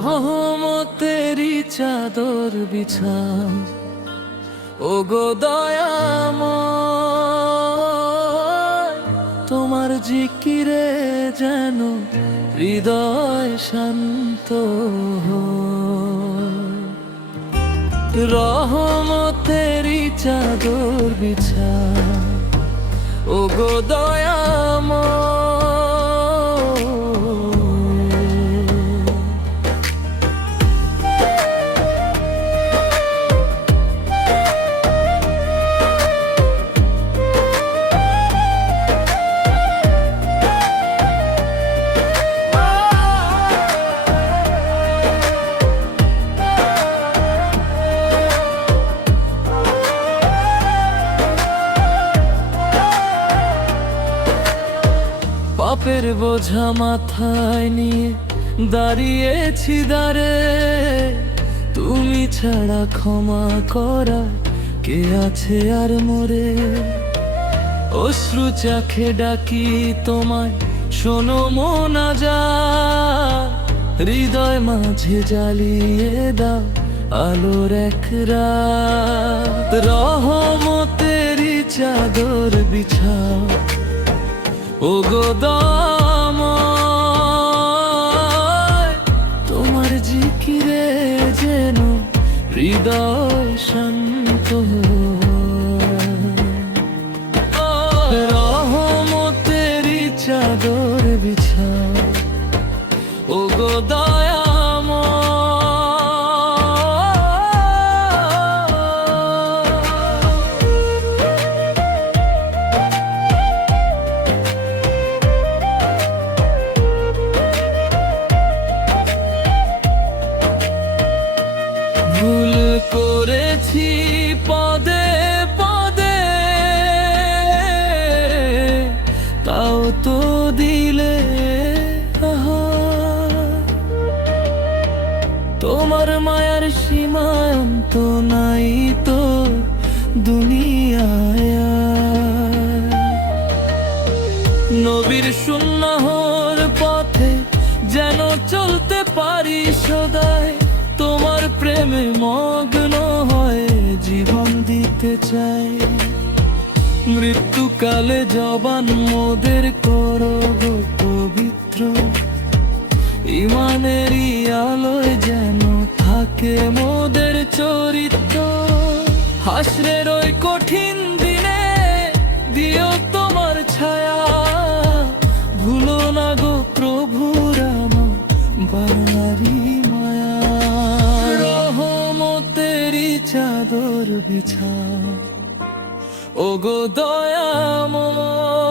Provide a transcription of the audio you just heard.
রহমতেরি চাদর বিছাও ওগো দয়াময়, তোমার জিকিরে যেন হৃদয় শান্ত হয়। রহমতেরি চাদর বিছাও ওগো দয়াময়। পাপের বোঝা মাথায় নিয়ে দাঁড়িয়েছি দাঁড়ে, তুমি ছাড়া ক্ষমা করা কে আছে আর মোরে। অশ্রু চাখে ডাকি তোমায়, শোনো মোনাজাত, হৃদয় মাঝে জ্বালিয়ে দাও আলোর এক রাত। রহমতেরি চাদর বিছাও ওগো দয়াময়, তোমার জিকিরে যেন হৃদয় শান্ত হয়। রহমতেরি চাদর বিছাও ওগো দয়াময়। ভুল করেছি পদে পদে, তাও তো দিলে তোমার মায়ার সীমান্ত নাই তো দুনিয়ায়। নবীর সুন্নাহর পথে যেন চলতে পারি সদাই, তোমার প্রেমে মগ্ন হয়ে জীবন দিতে চাই। মৃত্যুকালে জবান মোদের করো গো পবিত্র, ইমানেরই আলোয় যেন থাকে মোদের চরিত্র। হাসরের ওই কঠিন দিনে দিও তোমার ছায়া, ভুলো না গো প্রভুর আমার বাড়ি মায়া। রহমতেরি চাদর বিছাও ওগো দয়াময়।